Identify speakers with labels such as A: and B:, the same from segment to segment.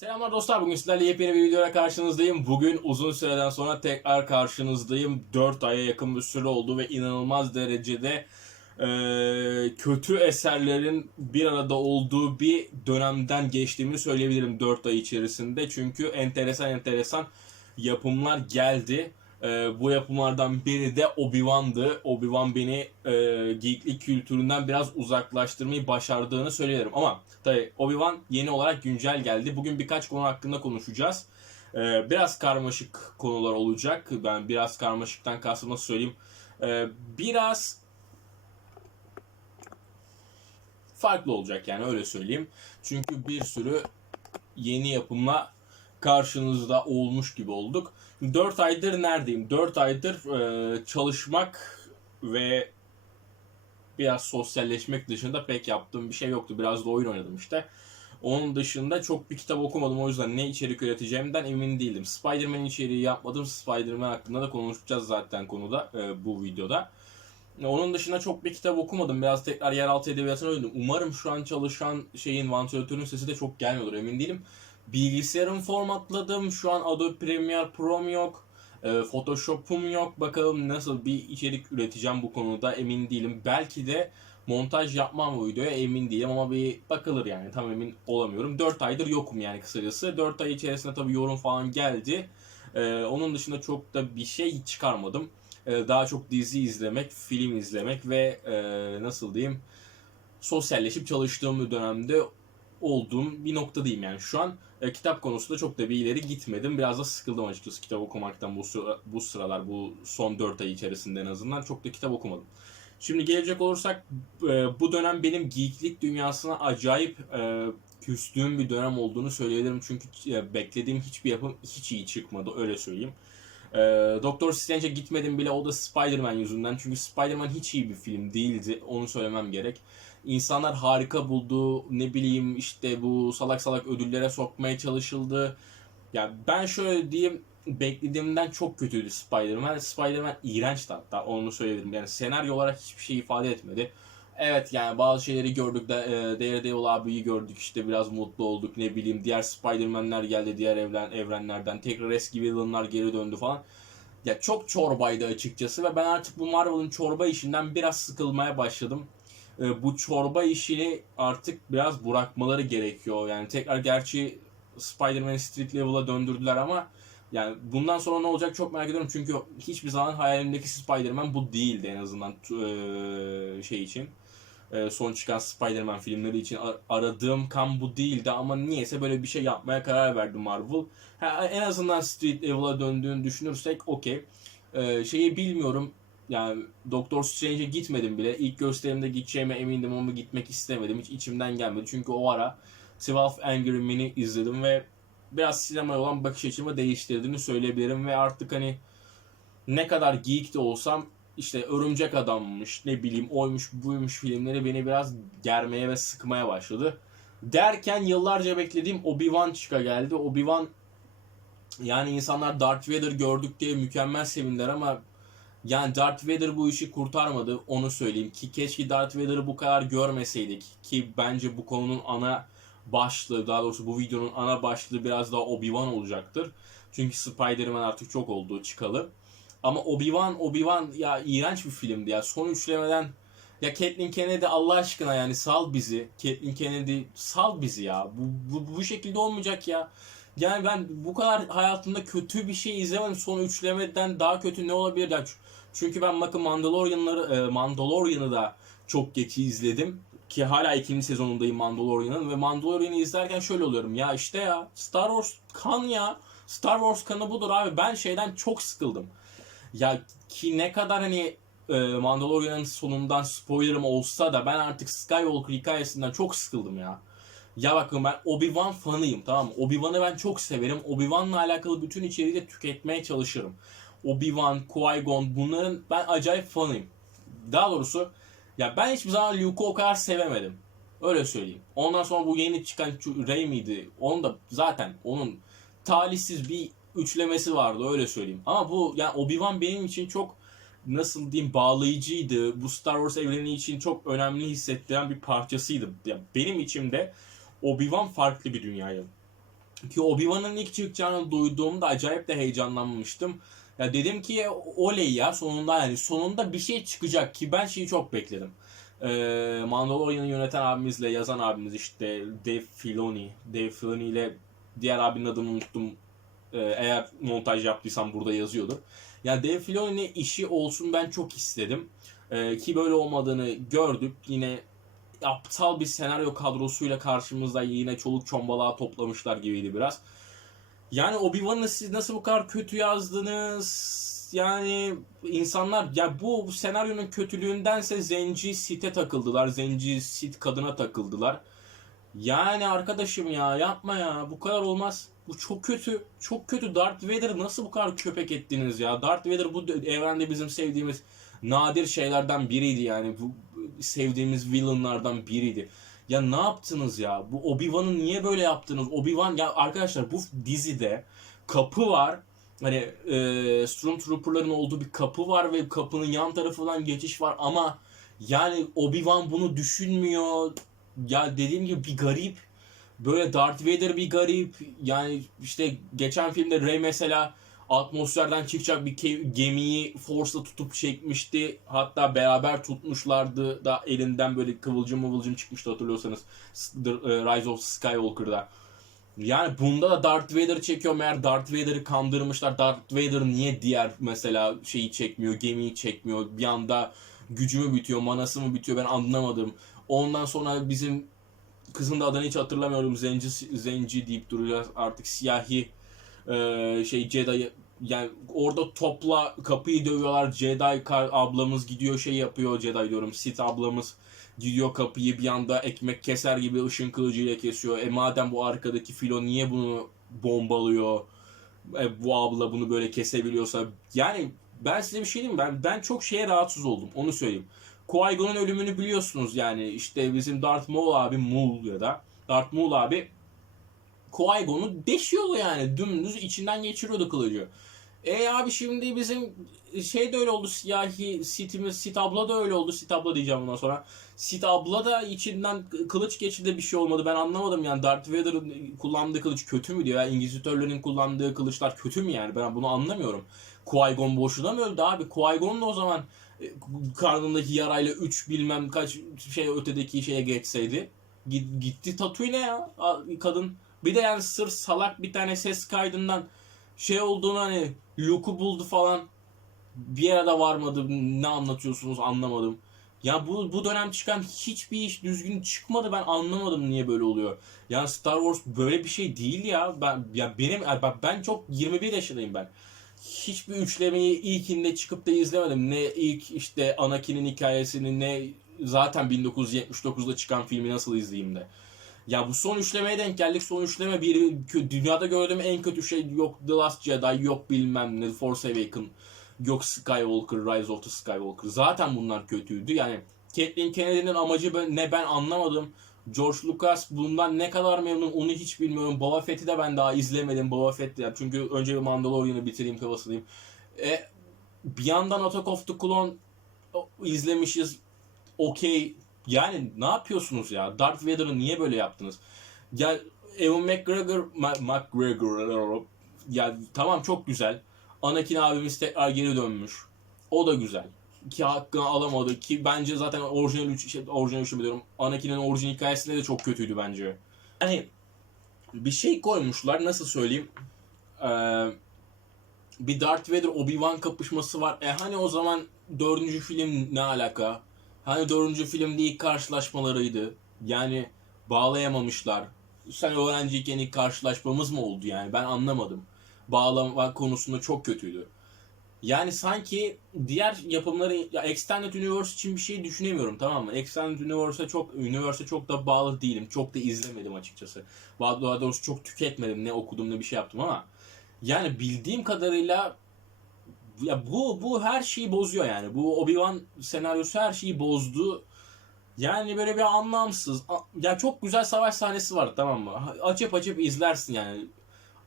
A: Selamlar dostlar. Bugün sizlerle yepyeni bir videoya karşınızdayım. Bugün uzun süreden sonra tekrar karşınızdayım. 4 aya yakın bir süre oldu ve inanılmaz derecede e, kötü eserlerin bir arada olduğu bir dönemden geçtiğimi söyleyebilirim 4 ay içerisinde. Çünkü enteresan enteresan yapımlar geldi. E, bu yapımlardan biri de Obi-Wan'dı. Obi-Wan beni e, geeklik kültüründen biraz uzaklaştırmayı başardığını söylerim. Ama tabi Obi-Wan yeni olarak güncel geldi. Bugün birkaç konu hakkında konuşacağız. E, biraz karmaşık konular olacak. Ben biraz karmaşıktan kastım söyleyeyim. E, biraz farklı olacak yani öyle söyleyeyim. Çünkü bir sürü yeni yapımla karşınızda olmuş gibi olduk. 4 aydır neredeyim? 4 aydır e, çalışmak ve biraz sosyalleşmek dışında pek yaptığım bir şey yoktu. Biraz da oyun oynadım işte. Onun dışında çok bir kitap okumadım o yüzden ne içerik üreteceğimden emin değildim. Spider-Man içeriği yapmadım. Spider-Man hakkında da konuşacağız zaten konuda e, bu videoda. Onun dışında çok bir kitap okumadım. Biraz tekrar yeraltı edebiyatına döndüm. Umarım şu an çalışan şeyin vantilatörün sesi de çok gelmiyordur emin değilim. Bilgisayarımı formatladım. Şu an Adobe Premiere Pro'm yok. E, Photoshop'um yok. Bakalım nasıl bir içerik üreteceğim bu konuda emin değilim. Belki de montaj yapmam videoya emin değilim ama bir bakılır yani tam emin olamıyorum. 4 aydır yokum yani kısacası. 4 ay içerisinde tabii yorum falan geldi. E, onun dışında çok da bir şey çıkarmadım. E, daha çok dizi izlemek, film izlemek ve e, nasıl diyeyim sosyalleşip çalıştığım bir dönemde olduğum bir noktadayım yani şu an. E, kitap konusunda çok da bir ileri gitmedim. Biraz da sıkıldım açıkçası kitap okumaktan bu, bu sıralar, bu son 4 ay içerisinde en azından. Çok da kitap okumadım. Şimdi gelecek olursak e, bu dönem benim geeklik dünyasına acayip e, küstüğüm bir dönem olduğunu söyleyebilirim. Çünkü e, beklediğim hiçbir yapım hiç iyi çıkmadı öyle söyleyeyim. E, Doktor Strange'e gitmedim bile o da Spider-Man yüzünden. Çünkü Spider-Man hiç iyi bir film değildi. Onu söylemem gerek insanlar harika buldu. Ne bileyim işte bu salak salak ödüllere sokmaya çalışıldı. Ya ben şöyle diyeyim beklediğimden çok kötüydü Spider-Man. Spider-Man iğrençti hatta onu söyleyebilirim. Yani senaryo olarak hiçbir şey ifade etmedi. Evet yani bazı şeyleri gördük de e, Daredevil abiyi gördük işte biraz mutlu olduk ne bileyim diğer Spider-Man'ler geldi diğer evren evrenlerden tekrar eski villainlar geri döndü falan. Ya çok çorbaydı açıkçası ve ben artık bu Marvel'ın çorba işinden biraz sıkılmaya başladım e, bu çorba işini artık biraz bırakmaları gerekiyor. Yani tekrar gerçi Spider-Man Street Level'a döndürdüler ama yani bundan sonra ne olacak çok merak ediyorum. Çünkü hiçbir zaman hayalimdeki Spider-Man bu değildi en azından e, şey için. E, son çıkan Spider-Man filmleri için aradığım kan bu değildi ama niyeyse böyle bir şey yapmaya karar verdi Marvel. Ha, en azından Street Level'a döndüğünü düşünürsek okey. E, şeyi bilmiyorum yani Doktor Strange'e gitmedim bile. İlk gösterimde gideceğime emindim ama gitmek istemedim. Hiç içimden gelmedi. Çünkü o ara 12 Angry Men'i izledim ve biraz sinemaya olan bakış açımı değiştirdiğini söyleyebilirim ve artık hani ne kadar geek de olsam işte Örümcek Adammış, ne bileyim oymuş buymuş filmleri beni biraz germeye ve sıkmaya başladı. Derken yıllarca beklediğim Obi-Wan çıka geldi. Obi-Wan yani insanlar Darth Vader gördük diye mükemmel sevindiler ama yani Darth Vader bu işi kurtarmadı onu söyleyeyim ki keşke Darth Vader'ı bu kadar görmeseydik ki bence bu konunun ana başlığı daha doğrusu bu videonun ana başlığı biraz daha Obi-Wan olacaktır. Çünkü Spider-Man artık çok oldu çıkalı. Ama Obi-Wan, Obi-Wan ya iğrenç bir filmdi ya. Son üçlemeden ya Kathleen Kennedy Allah aşkına yani sal bizi. Kathleen Kennedy sal bizi ya. Bu, bu, bu şekilde olmayacak ya. Yani ben bu kadar hayatımda kötü bir şey izlemedim. Son üçlemeden daha kötü ne olabilir? Yani çünkü ben bakın Mandalorian'ları e, Mandalorian'ı da çok geç izledim. Ki hala ikinci sezonundayım Mandalorian'ın ve Mandalorian'ı izlerken şöyle oluyorum. Ya işte ya Star Wars kan ya. Star Wars kanı budur abi. Ben şeyden çok sıkıldım. Ya ki ne kadar hani e, Mandalorian'ın sonundan spoilerım olsa da ben artık Skywalker hikayesinden çok sıkıldım ya. Ya bakın ben Obi-Wan fanıyım tamam mı? Obi-Wan'ı ben çok severim. Obi-Wan'la alakalı bütün içeriği de tüketmeye çalışırım. Obi-Wan, Qui-Gon bunların ben acayip fanıyım. Daha doğrusu ya ben hiçbir zaman Luke'u o kadar sevemedim. Öyle söyleyeyim. Ondan sonra bu yeni çıkan Rey miydi? Onun da zaten onun talihsiz bir üçlemesi vardı öyle söyleyeyim. Ama bu yani Obi-Wan benim için çok nasıl diyeyim bağlayıcıydı. Bu Star Wars evreni için çok önemli hissettiren bir parçasıydı. Yani benim içimde Obi-Wan farklı bir dünyaydı. Ki Obi-Wan'ın ilk çıkacağını duyduğumda acayip de heyecanlanmıştım. Ya dedim ki oley ya sonunda yani sonunda bir şey çıkacak ki ben şeyi çok bekledim. Ee, Mandalorian'ı yöneten abimizle yazan abimiz işte Dave Filoni. Dave Filoni ile diğer abinin adını unuttum. Ee, eğer montaj yaptıysam burada yazıyordu. Yani Dave Filoni'nin işi olsun ben çok istedim. Ee, ki böyle olmadığını gördük. Yine aptal bir senaryo kadrosuyla karşımızda yine çoluk çombalağı toplamışlar gibiydi biraz. Yani Obi-Wan'ı siz nasıl bu kadar kötü yazdınız? Yani insanlar ya bu, senaryonun kötülüğündense Zenci Sith'e takıldılar. Zenci Sith kadına takıldılar. Yani arkadaşım ya yapma ya bu kadar olmaz. Bu çok kötü. Çok kötü. Darth Vader nasıl bu kadar köpek ettiniz ya? Darth Vader bu evrende bizim sevdiğimiz nadir şeylerden biriydi yani. Bu sevdiğimiz villainlardan biriydi. Ya ne yaptınız ya? Bu Obi-Wan'ı niye böyle yaptınız? Obi-Wan ya arkadaşlar bu dizide kapı var. Hani e, Stormtrooper'ların olduğu bir kapı var ve kapının yan tarafından geçiş var ama yani Obi-Wan bunu düşünmüyor. Ya dediğim gibi bir garip. Böyle Darth Vader bir garip. Yani işte geçen filmde Rey mesela atmosferden çıkacak bir gemiyi Force'la tutup çekmişti. Hatta beraber tutmuşlardı da elinden böyle kıvılcım mıvılcım çıkmıştı hatırlıyorsanız e, Rise of Skywalker'da. Yani bunda da Darth Vader çekiyor meğer Darth Vader'ı kandırmışlar. Darth Vader niye diğer mesela şeyi çekmiyor, gemiyi çekmiyor. Bir anda gücü mü bitiyor, manası mı bitiyor ben anlamadım. Ondan sonra bizim kızın da adını hiç hatırlamıyorum. Zenci Zenci deyip duracağız artık siyahi e, şey Jedi yani orada topla kapıyı dövüyorlar. Jedi kar- ablamız gidiyor şey yapıyor Jedi diyorum. Sith ablamız gidiyor kapıyı bir anda ekmek keser gibi ışın kılıcıyla kesiyor. E madem bu arkadaki filo niye bunu bombalıyor? E, bu abla bunu böyle kesebiliyorsa yani ben size bir şey diyeyim ben ben çok şeye rahatsız oldum onu söyleyeyim. Qui-Gon'un ölümünü biliyorsunuz yani. İşte bizim Darth Maul abi Maul ya da. Darth Maul abi Qui-Gon'u deşiyordu yani. Dümdüz içinden geçiriyordu kılıcı. E abi şimdi bizim şey de öyle oldu. Siyahi Sith'imiz Sith abla da öyle oldu. Sith abla diyeceğim bundan sonra. Sith abla da içinden kılıç geçirdi bir şey olmadı. Ben anlamadım yani. Darth Vader'ın kullandığı kılıç kötü mü diyor ya? İngizitörlerin kullandığı kılıçlar kötü mü yani? Ben bunu anlamıyorum. Qui-Gon boşuna mı öldü abi? Qui-Gon da o zaman karnındaki yarayla 3 bilmem kaç şey ötedeki şeye geçseydi Git- gitti Tatooine'e ya kadın. Bir de yani sırf salak bir tane ses kaydından şey olduğunu hani Luke'u buldu falan bir yere de varmadı. Ne anlatıyorsunuz anlamadım. Ya bu bu dönem çıkan hiçbir iş düzgün çıkmadı. Ben anlamadım niye böyle oluyor. Yani Star Wars böyle bir şey değil ya. Ben ya benim bak ben çok 21 yaşındayım ben. Hiçbir üçlemeyi ilkinde çıkıp da izlemedim. Ne ilk işte Anakin'in hikayesini ne zaten 1979'da çıkan filmi nasıl izleyeyim de. Ya bu son üçlemeye denk geldik. Son üçleme bir dünyada gördüğüm en kötü şey yok The Last Jedi, yok bilmem ne Force Awaken, yok Skywalker, Rise of the Skywalker. Zaten bunlar kötüydü. Yani Kathleen Kennedy'nin amacı ne ben anlamadım. George Lucas bundan ne kadar memnun onu hiç bilmiyorum. Boba Fett'i de ben daha izlemedim. Boba Fett ya. Çünkü önce bir Mandalorian'ı bitireyim kafasındayım. E, bir yandan Attack of the Clone izlemişiz. Okey. Yani ne yapıyorsunuz ya? Darth Vader'ı niye böyle yaptınız? Ya Ewan McGregor, McGregor ya tamam çok güzel. Anakin abimiz tekrar geri dönmüş. O da güzel. Ki hakkını alamadı ki bence zaten orijinal 3 şey, orijinal 3'ü biliyorum. Anakin'in orijinal hikayesinde de çok kötüydü bence. Hani bir şey koymuşlar nasıl söyleyeyim? Ee, bir Darth Vader Obi-Wan kapışması var. E hani o zaman dördüncü film ne alaka? Hani dördüncü filmde ilk karşılaşmalarıydı. Yani bağlayamamışlar. Sen öğrenciyken ilk karşılaşmamız mı oldu yani? Ben anlamadım. Bağlama konusunda çok kötüydü. Yani sanki diğer yapımları ya Extended Universe için bir şey düşünemiyorum tamam mı? Extended Universe'a çok Universe'a çok da bağlı değilim. Çok da izlemedim açıkçası. Daha doğrusu çok tüketmedim. Ne okudum ne bir şey yaptım ama yani bildiğim kadarıyla ya bu bu her şeyi bozuyor yani. Bu Obi-Wan senaryosu her şeyi bozdu. Yani böyle bir anlamsız. Ya çok güzel savaş sahnesi var tamam mı? Açıp açıp izlersin yani.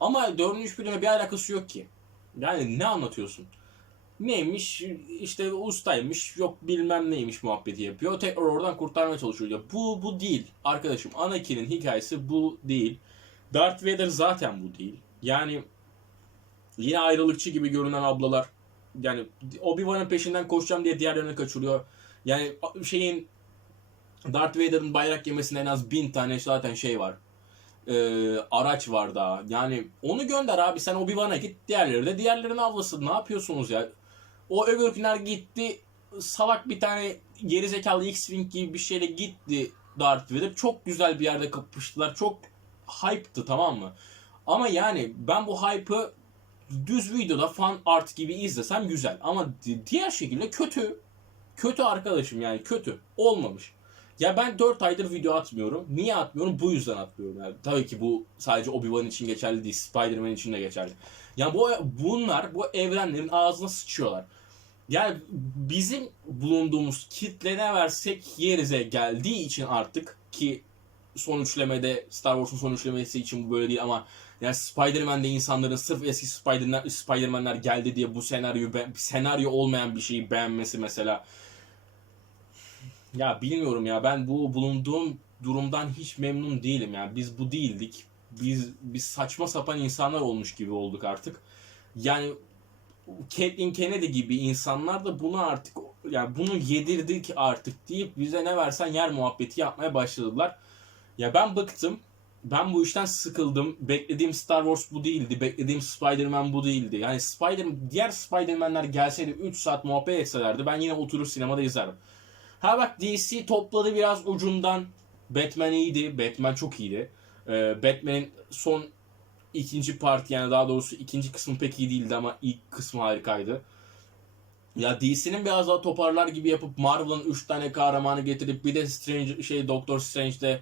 A: Ama dördüncü filme bir alakası yok ki. Yani ne anlatıyorsun? Neymiş işte ustaymış yok bilmem neymiş muhabbeti yapıyor. Tekrar oradan kurtarmaya çalışıyor. Ya bu bu değil arkadaşım. Anakin'in hikayesi bu değil. Darth Vader zaten bu değil. Yani yine ayrılıkçı gibi görünen ablalar yani Obi-Wan'ın peşinden koşacağım diye diğerlerini kaçırıyor. Yani şeyin Darth Vader'ın bayrak yemesinde en az bin tane zaten şey var. Ee, araç var daha. Yani onu gönder abi sen Obi-Wan'a git. Diğerleri de diğerlerini avlasın. Ne yapıyorsunuz ya? O öbürküler gitti. Salak bir tane gerizekalı X-Wing gibi bir şeyle gitti Darth Vader. Çok güzel bir yerde kapıştılar. Çok hype'tı tamam mı? Ama yani ben bu hype'ı düz videoda fan art gibi izlesem güzel. Ama di- diğer şekilde kötü. Kötü arkadaşım yani kötü. Olmamış. Ya ben 4 aydır video atmıyorum. Niye atmıyorum? Bu yüzden atmıyorum. Yani tabii ki bu sadece Obi-Wan için geçerli değil. Spider-Man için de geçerli. Ya bu bunlar bu evrenlerin ağzına sıçıyorlar. Yani bizim bulunduğumuz kitle ne versek yerize geldiği için artık ki son üçlemede Star Wars'un son için bu böyle değil ama yani Spider-Man'de insanların sırf eski Spider-Man, Spider-Man'ler geldi diye bu senaryoyu be- senaryo olmayan bir şeyi beğenmesi mesela ya bilmiyorum ya ben bu bulunduğum durumdan hiç memnun değilim ya. Biz bu değildik. Biz biz saçma sapan insanlar olmuş gibi olduk artık. Yani Caitlyn Kennedy gibi insanlar da bunu artık yani bunu yedirdik artık deyip bize ne versen yer muhabbeti yapmaya başladılar. Ya ben bıktım. Ben bu işten sıkıldım. Beklediğim Star Wars bu değildi. Beklediğim Spider-Man bu değildi. Yani Spider diğer Spider-Man'ler gelseydi 3 saat muhabbet etselerdi ben yine oturur sinemada izlerim. Ha bak DC topladı biraz ucundan. Batman iyiydi. Batman çok iyiydi. Ee, Batman'in son ikinci part yani daha doğrusu ikinci kısmı pek iyi değildi ama ilk kısmı harikaydı. Ya DC'nin biraz daha toparlar gibi yapıp Marvel'ın 3 tane kahramanı getirip bir de Strange şey Doctor Strange'de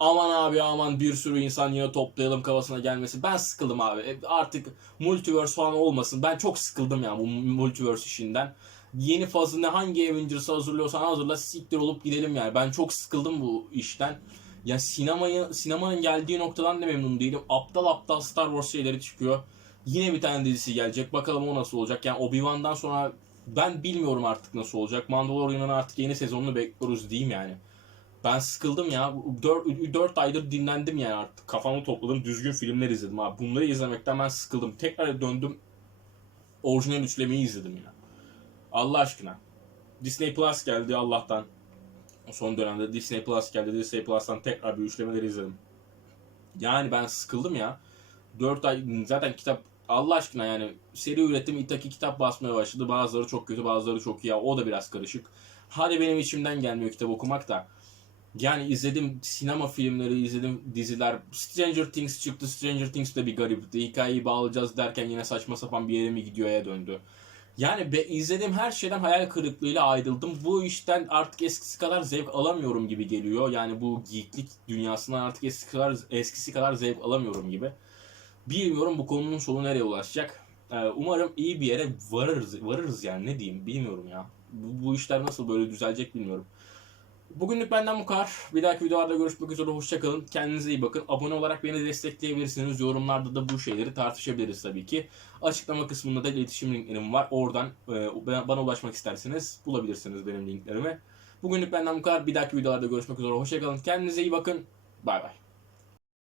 A: aman abi aman bir sürü insan yine toplayalım kafasına gelmesi. Ben sıkıldım abi. E, Artık multiverse falan olmasın. Ben çok sıkıldım ya bu multiverse işinden. Yeni fazını hangi Avengers'ı hazırlıyorsan hazırla siktir olup gidelim yani. Ben çok sıkıldım bu işten. Ya sinemayı sinemanın geldiği noktadan da memnun değilim. Aptal aptal Star Wars şeyleri çıkıyor. Yine bir tane dizisi gelecek. Bakalım o nasıl olacak. Yani Obi-Wan'dan sonra ben bilmiyorum artık nasıl olacak. Mandalorian'ın artık yeni sezonunu bekliyoruz diyeyim yani. Ben sıkıldım ya. 4, 4 aydır dinlendim yani artık. Kafamı topladım. Düzgün filmler izledim abi. Bunları izlemekten ben sıkıldım. Tekrar döndüm. Orijinal üçlemeyi izledim ya. Allah aşkına. Disney Plus geldi Allah'tan. Son dönemde Disney Plus geldi. Disney Plus'tan tekrar bir üçlemeleri izledim. Yani ben sıkıldım ya. 4 ay zaten kitap Allah aşkına yani seri üretim Itaki kitap basmaya başladı. Bazıları çok kötü bazıları çok iyi. O da biraz karışık. Hadi benim içimden gelmiyor kitap okumak da. Yani izledim sinema filmleri, izledim diziler. Stranger Things çıktı. Stranger Things de bir garipti. Hikayeyi bağlayacağız derken yine saçma sapan bir yere mi gidiyor'ya döndü. Yani be, izlediğim her şeyden hayal kırıklığıyla ayrıldım. Bu işten artık eskisi kadar zevk alamıyorum gibi geliyor. Yani bu geeklik dünyasından artık eskisi kadar, eskisi kadar zevk alamıyorum gibi. Bilmiyorum bu konunun sonu nereye ulaşacak. Ee, umarım iyi bir yere varırız, varırız yani ne diyeyim bilmiyorum ya. Bu, bu işler nasıl böyle düzelecek bilmiyorum. Bugünlük benden bu kadar. Bir dahaki videolarda görüşmek üzere. Hoşçakalın. Kendinize iyi bakın. Abone olarak beni destekleyebilirsiniz. Yorumlarda da bu şeyleri tartışabiliriz tabii ki. Açıklama kısmında da iletişim linklerim var. Oradan e, bana ulaşmak isterseniz bulabilirsiniz benim linklerimi. Bugünlük benden bu kadar. Bir dahaki videolarda görüşmek üzere. Hoşçakalın. Kendinize iyi bakın. Bay bay.